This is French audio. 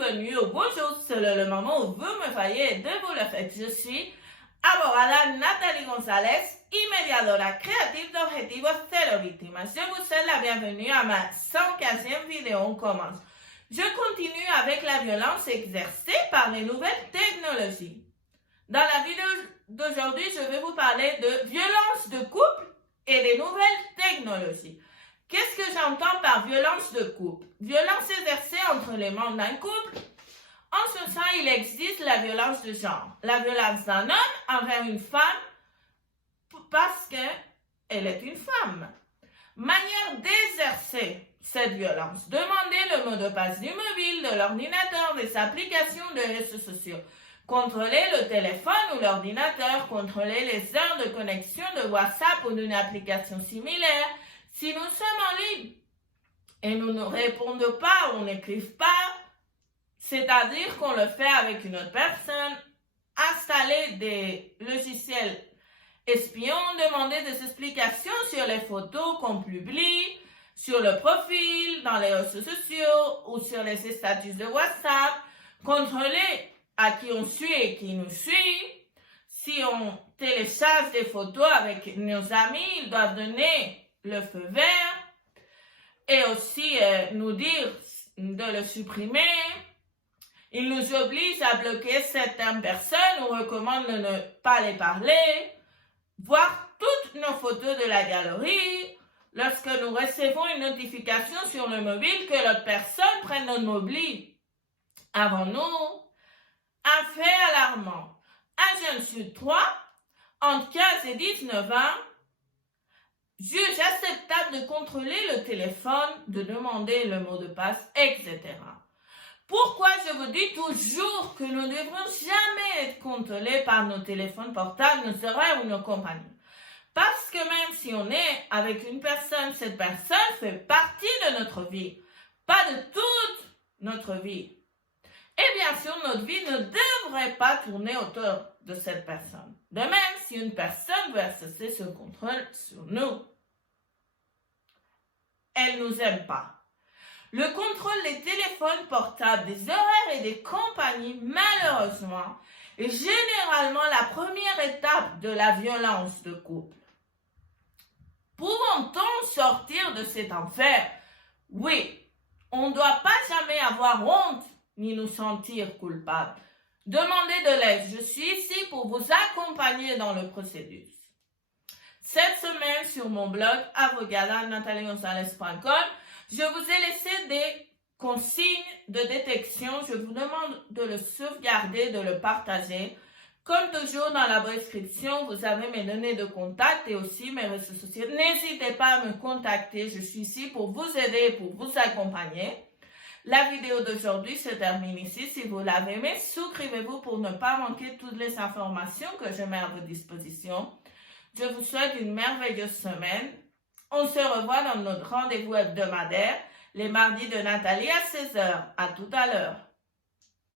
bienvenue ou bonjour selon le moment où vous me voyez de vous le faites. Je suis abogada Nathalie González y mediadora créative d'Objetivos Cero Víctimas. Je vous souhaite la bienvenue à ma 115e vidéo. On commence. Je continue avec la violence exercée par les nouvelles technologies. Dans la vidéo d'aujourd'hui, je vais vous parler de violence de couple et des nouvelles technologies. Qu'est-ce que j'entends par violence de couple? Violence exercée entre les membres d'un couple. En ce sens, il existe la violence de genre. La violence d'un homme envers une femme parce qu'elle est une femme. Manière d'exercer cette violence. Demandez le mot de passe du mobile, de l'ordinateur, des applications de réseaux sociaux. Contrôler le téléphone ou l'ordinateur. Contrôler les heures de connexion de WhatsApp ou d'une application similaire. Si nous sommes en ligne et nous ne répondons pas ou n'écrivons pas, c'est-à-dire qu'on le fait avec une autre personne, installer des logiciels espions, demander des explications sur les photos qu'on publie, sur le profil, dans les réseaux sociaux ou sur les statuts de WhatsApp, contrôler à qui on suit et qui nous suit. Si on télécharge des photos avec nos amis, ils doivent donner le feu vert et aussi nous dire de le supprimer. Ils nous obligent à bloquer certaines personnes ou recommandent de ne pas les parler, voir toutes nos photos de la galerie. Lorsque nous recevons une notification sur le mobile que l'autre personne prenne notre mobile avant nous, un fait alarmant. Un jeune sur 3, entre 15 et 19 ans, juge acceptable de contrôler le téléphone, de demander le mot de passe, etc. Pourquoi je vous dis toujours que nous ne devrons jamais être contrôlés par nos téléphones portables, nos horaires ou nos compagnies? Parce que même si on est avec une personne, cette personne fait partie de notre vie, pas de toute notre vie. Et bien sûr, notre vie ne devrait pas tourner autour de cette personne. De même, si une personne veut exercer ce contrôle sur nous, elle ne nous aime pas. Le contrôle des téléphones portables, des horaires et des compagnies, malheureusement, est généralement la première étape de la violence de couple. Pouvons-on sortir de cet enfer? Oui, on ne doit pas jamais avoir honte ni nous sentir coupables. Demandez de l'aide. Je suis ici pour vous accompagner dans le processus. Cette semaine, sur mon blog avogada-nathaliegonzalez.com, je vous ai laissé des consignes de détection. Je vous demande de le sauvegarder, de le partager. Comme toujours, dans la description, vous avez mes données de contact et aussi mes réseaux sociaux. N'hésitez pas à me contacter. Je suis ici pour vous aider et pour vous accompagner. La vidéo d'aujourd'hui se termine ici. Si vous l'avez aimé, souscrivez-vous pour ne pas manquer toutes les informations que je mets à votre disposition. Je vous souhaite une merveilleuse semaine. On se revoit dans notre rendez-vous hebdomadaire, les mardis de Nathalie à 16h. À tout à l'heure.